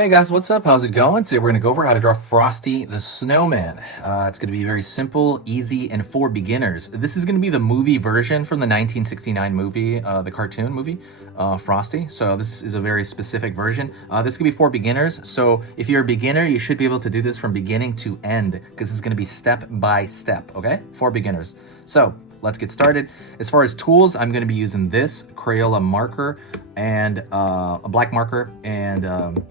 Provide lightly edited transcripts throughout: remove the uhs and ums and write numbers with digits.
Hey guys, what's up? How's it going? Today we're going to go over how to draw Frosty the Snowman. It's going to be very simple, easy, and for beginners. This is going to be the movie version from the 1969 movie, the cartoon movie, Frosty. So this is a very specific version. This can be for beginners. So if you're a beginner, you should be able to do this from beginning to end because it's going to be step by step, okay? For beginners. So let's get started. As far as tools, I'm going to be using this Crayola marker and a black marker and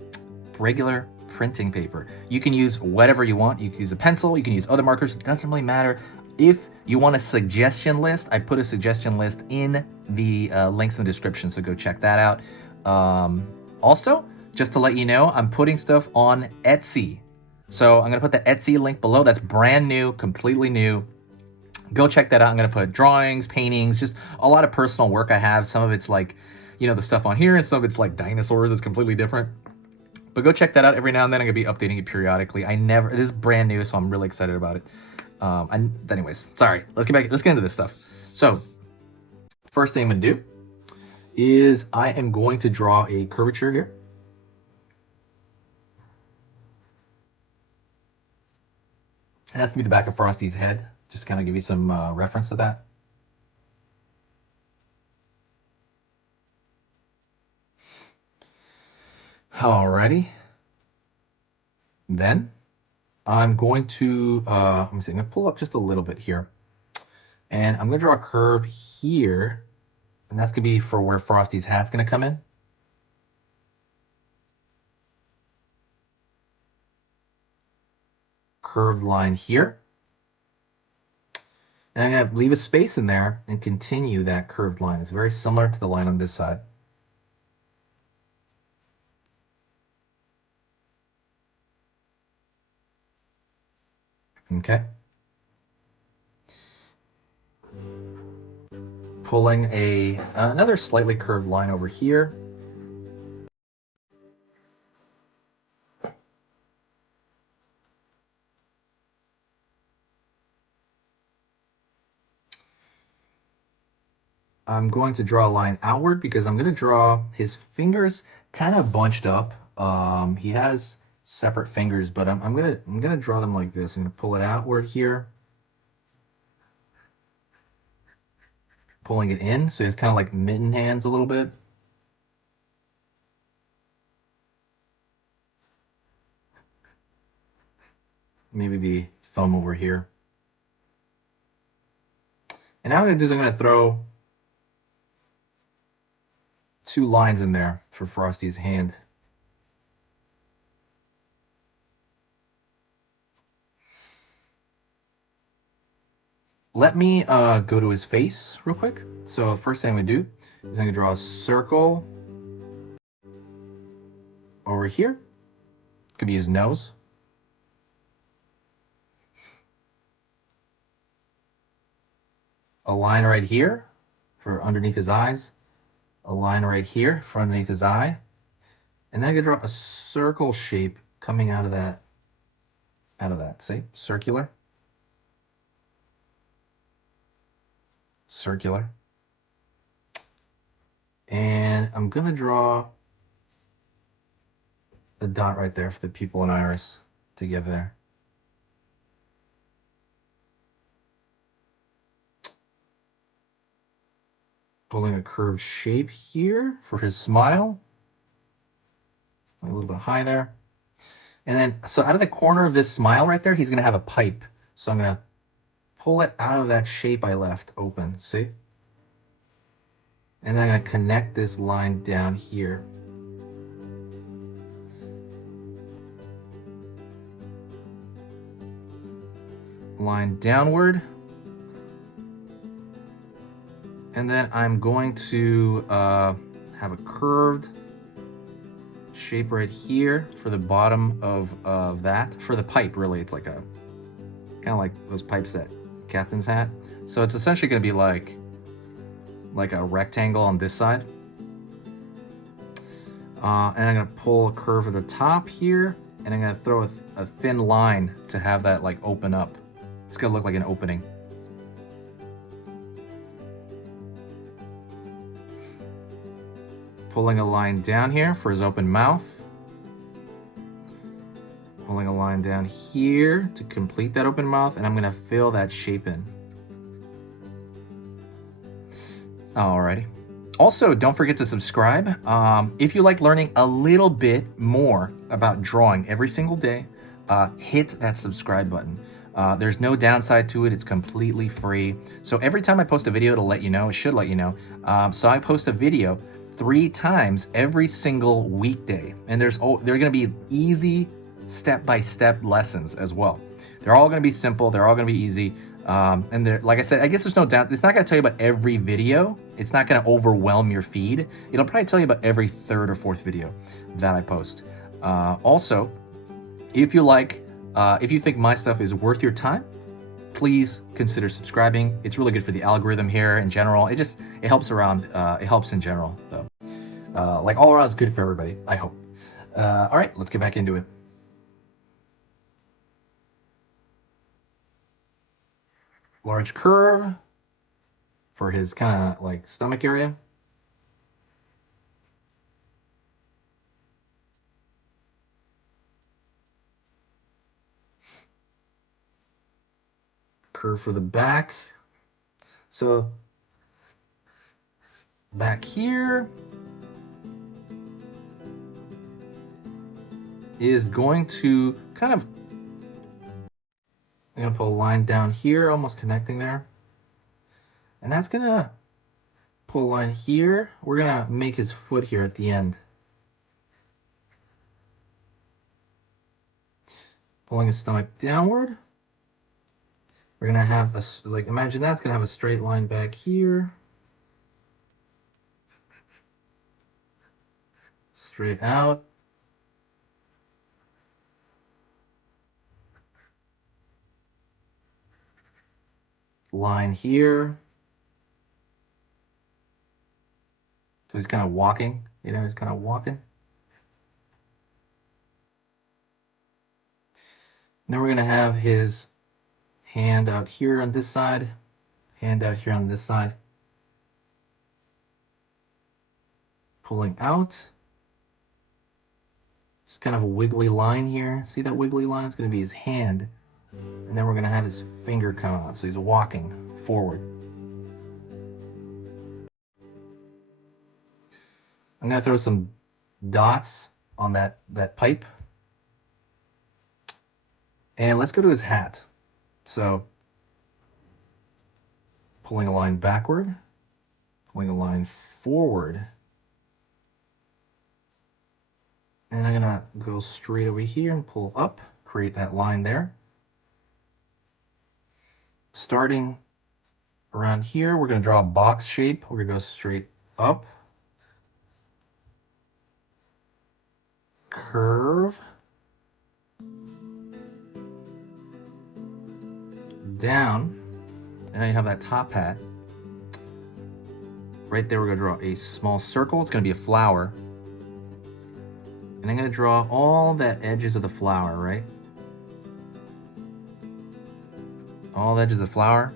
regular printing paper. You can use whatever you want. You can use a pencil, you can use other markers, it doesn't really matter. If you want a suggestion list, I put a suggestion list in the links in the description, so go check that out. Also, just to let you know, I'm putting stuff on Etsy. So I'm gonna put the Etsy link below. That's brand new, completely new. Go check that out. I'm gonna put drawings, paintings, just a lot of personal work I have. Some of it's like, you know, the stuff on here, and some of it's like dinosaurs. It's completely different. But go check that out every now and then. I'm gonna be updating it periodically. This is brand new, so I'm really excited about it. Anyways, sorry. Let's get into this stuff. So, first thing I'm gonna do is I am going to draw a curvature here. And that's gonna be the back of Frosty's head, just to kind of give you some reference to that. Alrighty. Then I'm going to, let me see, I'm gonna pull up just a little bit here. And I'm gonna draw a curve here, and that's gonna be for where Frosty's hat's gonna come in. Curved line here. And I'm gonna leave a space in there and continue that curved line. It's very similar to the line on this side. Okay. Pulling another slightly curved line over here. I'm going to draw a line outward because I'm going to draw his fingers kind of bunched up. He has separate fingers, but I'm gonna draw them like this. I'm gonna pull it outward here, pulling it in, so it's kind of like mitten hands a little bit. Maybe the thumb over here. And now what I'm gonna do is I'm gonna throw two lines in there for Frosty's hand. Let me go to his face real quick. So first thing I'm gonna do is I'm gonna draw a circle over here. Could be his nose. A line right here for underneath his eyes. A line right here for underneath his eye. And then I'm gonna draw a circle shape coming out of that. See? Circular. Circular. And I'm gonna draw a dot right there for the pupil and iris together. Pulling a curved shape here for his smile. A little bit high there. And then, so out of the corner of this smile right there, he's gonna have a pipe. So I'm gonna pull it out of that shape I left open, see? And then I'm gonna connect this line down here. Line downward. And then I'm going to have a curved shape right here for the bottom of that. For the pipe, really, it's like a, kind of like those pipes that captains had. So it's essentially gonna be like a rectangle on this side. And I'm gonna pull a curve at the top here, and I'm gonna throw a thin line to have that like open up. It's gonna look like an opening. Pulling a line down here for his open mouth. Pulling a line down here to complete that open mouth, and I'm gonna fill that shape in. Alrighty. Also, don't forget to subscribe. If you like learning a little bit more about drawing every single day, hit that subscribe button. There's no downside to it. It's completely free. So every time I post a video, it'll let you know. It should let you know. So I post a video 3 times every single weekday, and they're going to be easy step-by-step lessons as well. They're all going to be simple. They're all going to be easy. And they're, like I said, I guess there's no doubt. It's not going to tell you about every video. It's not going to overwhelm your feed. It'll probably tell you about every 3rd or 4th video that I post. Also, if you like, if you think my stuff is worth your time, please consider subscribing. It's really good for the algorithm here in general. It helps around. It helps in general, though. Like all around, it's good for everybody, I hope. All right, let's get back into it. Large curve for his kind of like stomach area. Curve for the back. So back here is going to kind of, I'm gonna put a line down here, almost connecting there. And that's gonna pull a line here. We're gonna make his foot here at the end. Pulling his stomach downward. We're gonna have a, like, imagine that's gonna have a straight line back here. Straight out. Line here. So he's kind of walking, you know, he's kind of walking. Then we're gonna have his hand out here on this side, hand out here on this side. Pulling out. Just kind of a wiggly line here. See that wiggly line? It's gonna be his hand. And then we're gonna have his finger come out, so he's walking forward. I'm gonna throw some dots on that pipe. And let's go to his hat. So, pulling a line backward, pulling a line forward. And I'm gonna go straight over here and pull up, create that line there. Starting around here, we're gonna draw a box shape. We're gonna go straight up. Curve. Down. And now you have that top hat. Right there, we're gonna draw a small circle. It's gonna be a flower. And I'm gonna draw all the edges of the flower, right? All the edges of the flower.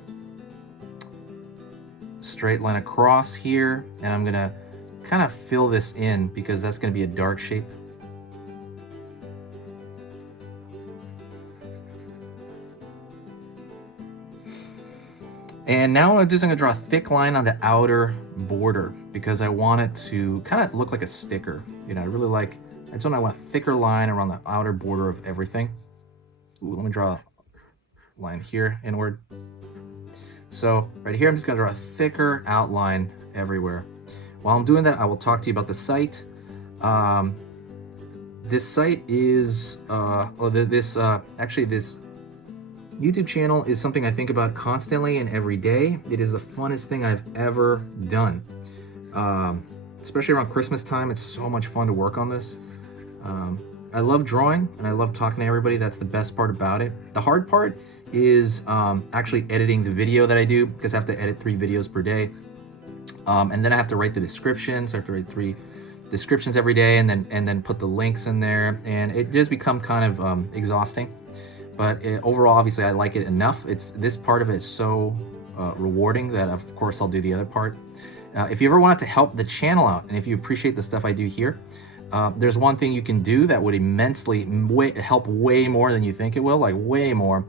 Straight line across here. And I'm gonna kind of fill this in because that's gonna be a dark shape. And now what I'm gonna do is I'm gonna draw a thick line on the outer border because I want it to kind of look like a sticker. You know, I just want a thicker line around the outer border of everything. Ooh, let me draw a line here inward. So right here, I'm just gonna draw a thicker outline everywhere. While I'm doing that, I will talk to you about the site. This site is, actually this YouTube channel is something I think about constantly and every day. It is the funnest thing I've ever done. Especially around Christmas time, it's so much fun to work on this. I love drawing and I love talking to everybody. That's the best part about it. The hard part is actually editing the video that I do because I have to edit 3 videos per day. And then I have to write the descriptions. I have to write 3 descriptions every day and then put the links in there. And it does become kind of exhausting. But overall, obviously, I like it enough. This part of it is so rewarding that, of course, I'll do the other part. If you ever wanted to help the channel out and if you appreciate the stuff I do here, There's one thing you can do that would immensely help way more than you think it will, like way more,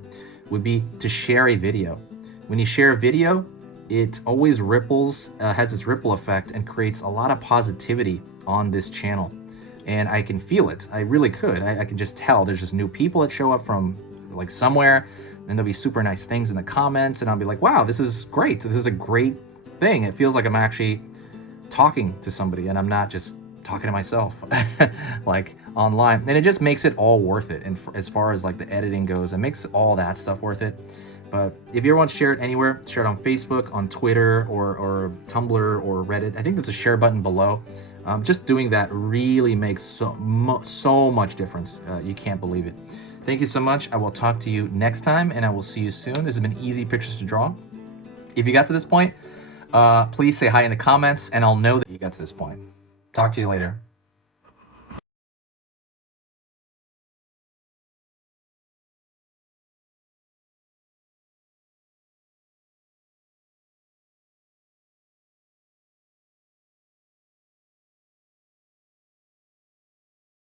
would be to share a video. When you share a video, it always ripples, has this ripple effect and creates a lot of positivity on this channel. And I can feel it. I really could. I can just tell there's just new people that show up from like somewhere, and there'll be super nice things in the comments, and I'll be like, wow, this is great. This is a great thing. It feels like I'm actually talking to somebody and I'm not just talking to myself like online. And it just makes it all worth it. And as far as like the editing goes, it makes all that stuff worth it. But if you ever want to share it anywhere, share it on Facebook, on Twitter, or Tumblr, or Reddit. I think there's a share button below. Just doing that really makes so much difference. You can't believe it. Thank you so much. I will talk to you next time, and I will see you soon. This has been Easy Pictures to Draw. If you got to this point, please say hi in the comments, and I'll know that you got to this point. Talk to you later.